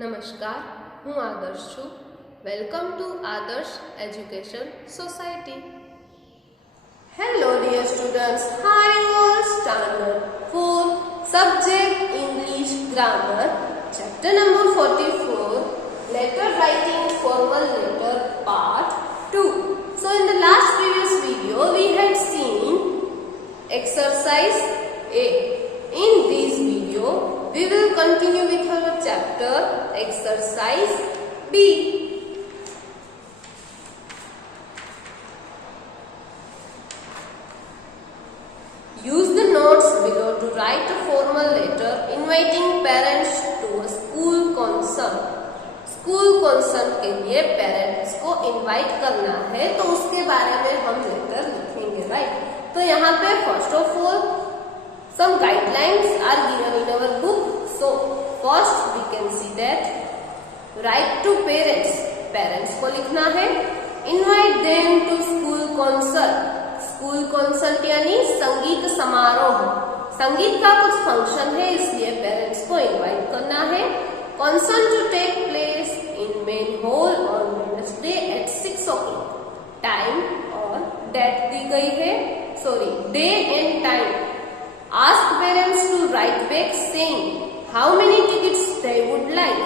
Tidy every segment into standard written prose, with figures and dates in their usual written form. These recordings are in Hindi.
नमस्कार, હું આદર્શ છું. વેલકમ ટુ આદર્શ education society. Hello dear students, hi all, standard 4, subject English grammar, chapter number 44, letter writing, formal letter, part 2. So in the last previous video we had seen exercise A. In this video we will continue with our chapter exercise B. Use the notes below to write a formal letter inviting parents to a school concert. School concert के लिए पेरेंट्स को इनवाइट करना है तो उसके बारे में हम लेटर लिखेंगे, राइट? तो यहाँ पे first of all some guidelines are given in our book. So first we can see that write to parents. Parents को लिखना है. Invite them to school concert. School concert यानी संगीत समारोह. संगीत का कुछ फंक्शन है इसलिए पेरेंट्स को इनवाइट करना है. Concert to take place in main hall on Wednesday at 6 o'clock. Time और डेट दी गई है. Day and time. Ask parents to write back saying how many tickets they would like.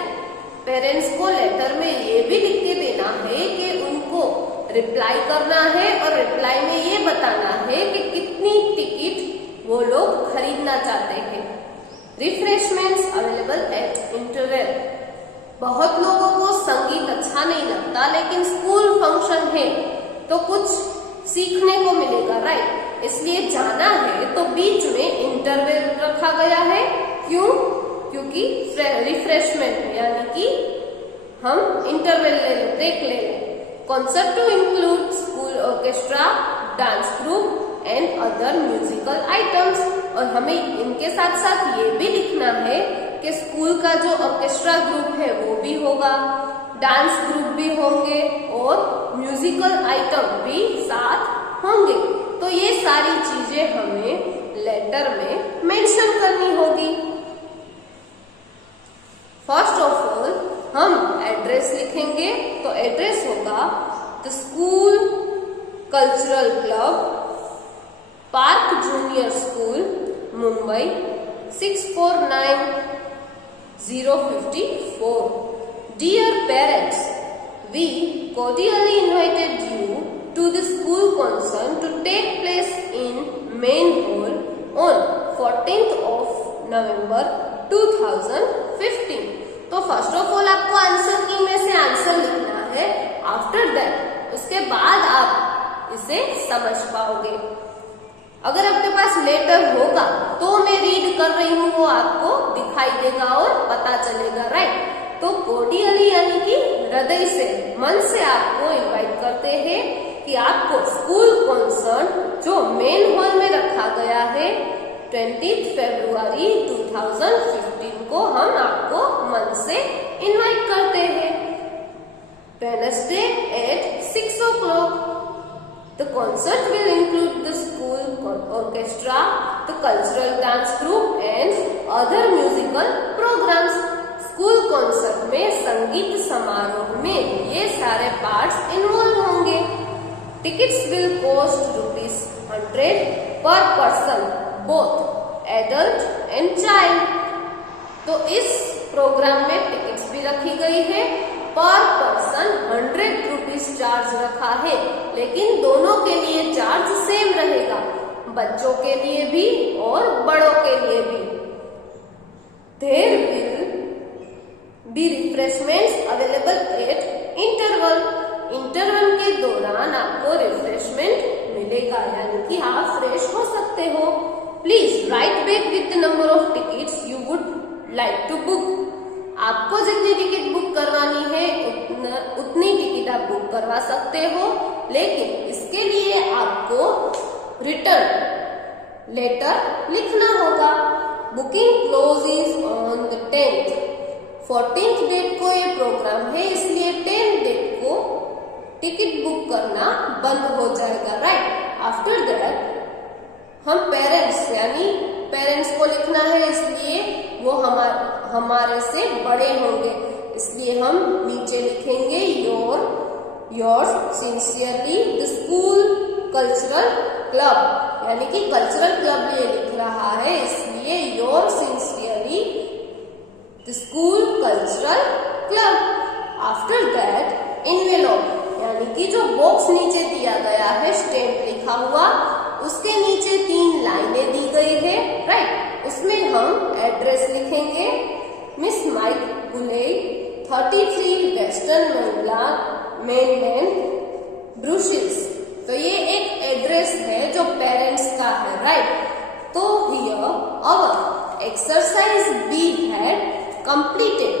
Parents को लेटर में ये भी लिख के देना है कि उनको रिप्लाई करना है और रिप्लाई में ये बताना है कि कितनी टिकट वो लोग खरीदना चाहते हैं. Refreshments available at interval. बहुत लोगों को संगीत अच्छा नहीं लगता लेकिन स्कूल फंक्शन है तो कुछ सीखने को मिलेगा, राइट? इसलिए जाना है तो बीच में इंटरवल रखा गया है. क्यों? क्योंकि रिफ्रेशमेंट यानी कि हम इंटरवल ले लें, ब्रेक ले लें. Concert to include school orchestra, dance group and other musical items. और हमें इनके साथ साथ ये भी लिखना है कि स्कूल का जो ऑर्केस्ट्रा ग्रुप है वो भी होगा, डांस ग्रुप भी होंगे और म्यूजिकल आइटम भी साथ होंगे. तो ये सारी चीजें हमें लेटर में मेंशन करनी होगी. फर्स्ट ऑफ ऑल हम एड्रेस लिखेंगे. तो एड्रेस होगा the school cultural club, park junior school, Mumbai 649054. Dear parents, we cordially invited you to the school concert to take place in main hall on 14th of November 2015. तो फर्स्ट ऑफ ऑल आपको आंसर की में से आंसर लिखना है. आफ्टर दैट उसके बाद आप इसे समझ पाओगे. अगर आपके पास लेटर होगा तो मैं रीड कर रही हूँ वो आपको दिखाई देगा और पता चलेगा, राइट? तो कोर्डियली यानी कि हृदय से, मन से आपको इनवाइट करते हैं कि आपको स्कूल कॉन्सर्ट जो मेन हॉल में रखा गया है 20 फरवरी 2015 को हम आपको मन से इनवाइट करते हैं. Wednesday at 6 o'clock. The concert will include the school orchestra, the cultural dance group and other musical programs. School concert में संगीत समारोह में ये सारे पार्ट्स इन्वॉल्व होंगे. टिकट्स विल कॉस्ट ₹100 पर person, both adult and child. तो इस प्रोग्राम में टिकट्स भी रखी गई है. पर पर्सन ₹100 चार्ज रखा है, लेकिन दोनों के लिए चार्ज सेम रहेगा, बच्चों के लिए भी और बड़ों के लिए भी. There will be refreshments available at interval. Interval के दौरान आपको रिफ्रेशमेंट मिलेगा यानी कि आप फ्रेश हो सकते हो. Please write back with the number of tickets you would like to book. आपको जितनी टिकट बुक करवानी है उतनी टिकट आप बुक करवा सकते हो, लेकिन इसके लिए आपको रिटर्न लेटर लिखना होगा. Booking closes on the 10th. 14th date को ये प्रोग्राम है इसलिए 10th डेट को टिकट बुक करना बंद हो जाएगा, राइट? आफ्टर दैट हम पेरेंट्स यानी पेरेंट्स को लिखना है इसलिए वो हमारे से बड़े होंगे. इसलिए हम नीचे लिखेंगे yours sincerely the school cultural club, यानी कि कल्चरल क्लब ये लिख रहा है, इसलिए your sincerely the school cultural club. After that envelope, यानी कि जो बॉक्स नीचे दिया गया है स्टैम्प लिखा हुआ, उसके नीचे 3 लाइनें दी गई है, राइट। उसमें हम एड्रेस लिखेंगे, मिस माइक गुले 33 वेस्टर्न मेनलैंड ब्रुसेल्स। तो ये एक एड्रेस है जो पेरेंट्स का है, राइट। तो here our exercise B had completed.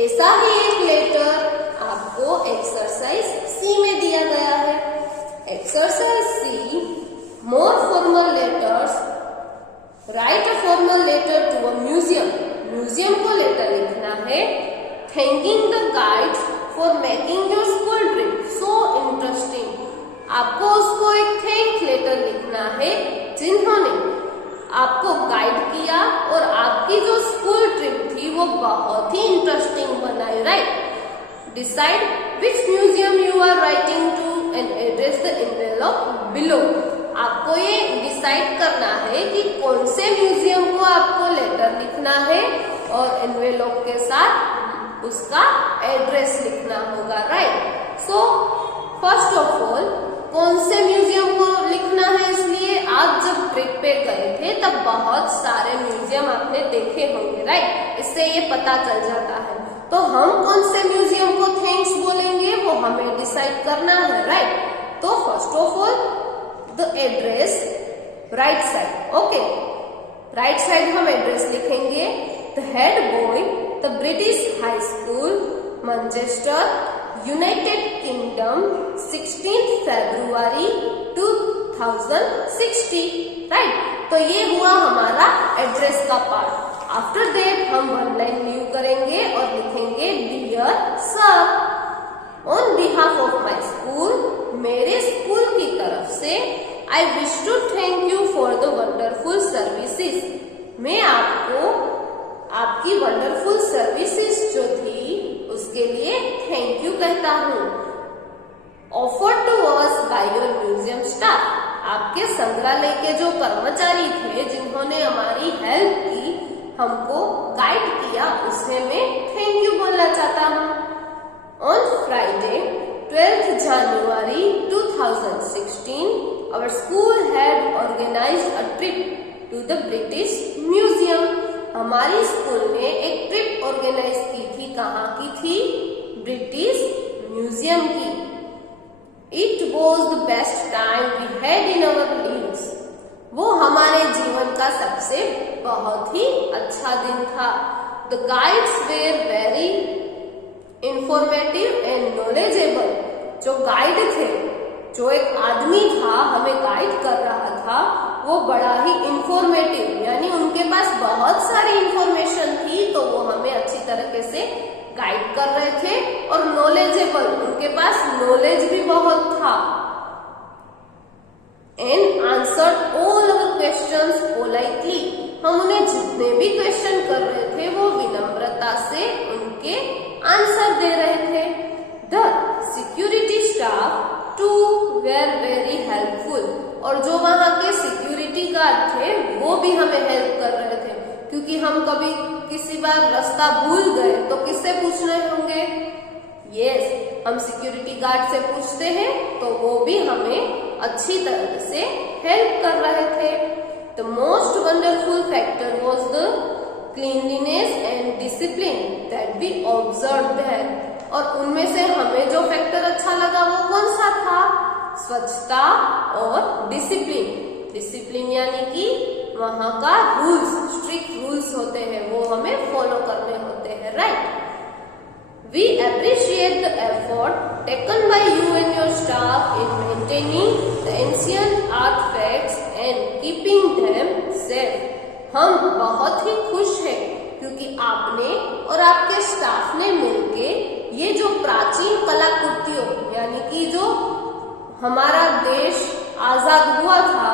ऐसा ही एक लेटर आपको एक्सरसाइज सी में दिया गया है। Exercise C, more formal letters, write a formal letter to a museum. Museum को लेटर लिखना है, thanking the guide for making your school trip so interesting. आपको उसको एक थैंक लेटर लिखना है जिन्होंने आपको गाइड किया और आपकी जो स्कूल ट्रिप थी वो बहुत ही इंटरेस्टिंग बनाई, right. Decide which museum you are writing to and address the envelope below. आपको ये डिसाइड करना है कि कौन से म्यूजियम को आपको लेटर लिखना है और एनवेलप के साथ उसका एड्रेस लिखना होगा, right. So first of all कौन से म्यूजियम को लिखना है, इसलिए आप जब ट्रिप पे गए थे तब बहुत सारे म्यूजियम आपने देखे होंगे, राइट। इससे ये पता चल जाता है। तो हम कौन से म्यूजियम को थैंक्स बोलेंगे वो हमें डिसाइड करना है, राइट। तो first of all the address right side, okay, right side हम एड्रेस लिखेंगे। The head boy the British high school Manchester United kingdom 16 February 2060, right. तो ये हुआ हमारा एड्रेस का पार्ट। आफ्टर दैट हम 1 लाइन लीव करेंगे और लिखेंगे dear sir, on behalf of my school, मेरे स्कूल की तरफ से I wish to thank you for the wonderful services. मैं आपको आपकी वंडरफुल सर्विसेज जो थी उसके लिए थैंक यू कहता हूँ। Offered to us by your museum staff, आपके संग्रहालय के जो कर्मचारी थे जिन्होंने हमारी हेल्प की, हमको गाइड किया, उसमें मैं थैंक यू बोलना चाहता हूँ। On Friday 12th January 2016, our school had organized a trip to the British Museum. हमारी स्कूल ने एक ट्रिप ऑर्गेनाइज की थी, कहाँ की थी? ब्रिटिश म्यूजियम की। It was the best time we had in our lives, वो हमारे जीवन का सबसे बहुत ही अच्छा दिन था। The guides were very informative and knowledgeable. जो गाइड थे, जो एक आदमी था हमें गाइड कर रहा था, वो बड़ा ही इंफॉर्मेटिव, यानी उनके पास बहुत सारी इंफॉर्मेशन थी, तो वो हमें अच्छी तरीके से गाइड कर रहे थे। और नॉलेजेबल, उनके पास नॉलेज भी बहुत था। And answered all our questions politely, हम उन्हें जितने भी क्वेश्चन कर रहे थे वो विनम्रता से उनके आंसर दे रहे थे। The security staff too were very helpful, और जो वहाँ के सिक्योरिटी गार्ड थे वो भी हमें हेल्प कर रहे थे, क्योंकि हम कभी किसी बार रास्ता भूल गए तो किससे पूछ रहे होंगे? यस, हम सिक्योरिटी गार्ड से पूछते हैं, तो वो भी हमें अच्छी तरह से हेल्प कर रहे थे। The most wonderful factor was the cleanliness and discipline that we observe there, और उनमें से हमें जो फैक्टर अच्छा लगा वो कौन सा था? स्वच्छता और डिसिप्लिन। डिसिप्लिन यानी कि वहाँ का रूल्स, स्ट्रिक्ट रूल्स होते हैं, वो हमें फॉलो करने होते हैं, राइट। We appreciate the effort taken by you and your staff in maintaining the ancient artefacts and keeping them safe. हम बहुत ही खुश हैं क्योंकि आपने और आपके स्टाफ ने मिलके ये जो प्राचीन कलाकृतियों, यानी कि जो हमारा देश आजाद हुआ था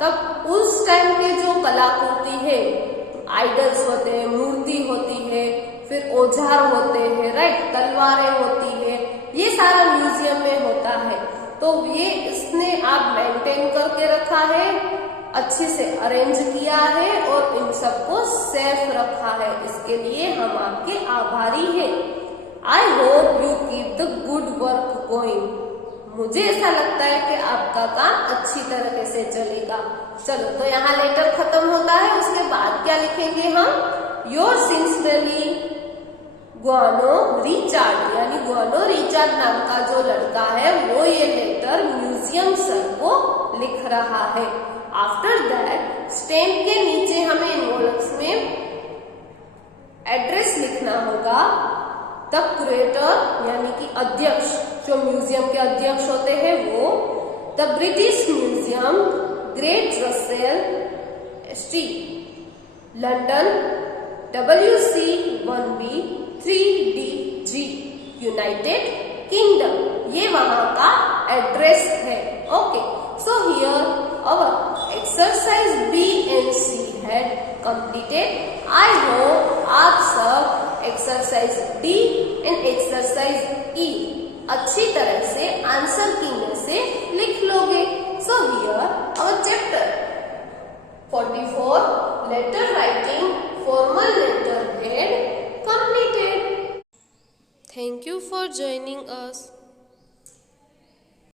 तब उस टाइम के जो कलाकृति है, आइडल्स होते हैं, मूर्ति होती है, फिर औजार होते हैं, राइट, तलवारें होती है, ये सारा म्यूजियम में होता है। तो ये इसने आप मेंटेन करके रखा है, अच्छे से अरेंज किया है और इन सबको सेफ रखा है। इसके लिए हम आपके आभारी हैं। I hope you keep the good work going. मुझे ऐसा लगता है कि आपका काम अच्छी तरीके से चलेगा। चलो, तो यहाँ लेटर खत्म होता है। उसके बाद क्या लिखेंगे हम? योर सिंसियरली ग्वानो रिचार्ड, यानी ग्वानो रिचार्ड नाम का जो लड़का है वो ये लेटर म्यूजियम सर को लिख रहा है। आफ्टर दैट स्टैम्प के नीचे हमें इन्वॉल्व्स में एड्रेस लिखना होगा। द क्यूरेटर यानी कि अध्यक्ष, जो म्यूजियम के अध्यक्ष होते हैं वो, the British Museum, Great Russell Street, London, WC 1B 3DG, United Kingdom. ये वहां का एड्रेस है। Okay, so here our exercise B and C had completed. I hope आप सब exercise D and exercise E अच्छी तरह से आंसर की में से लिख लोगे। So here our chapter 44 letter writing formal letter had completed. Thank you for joining us.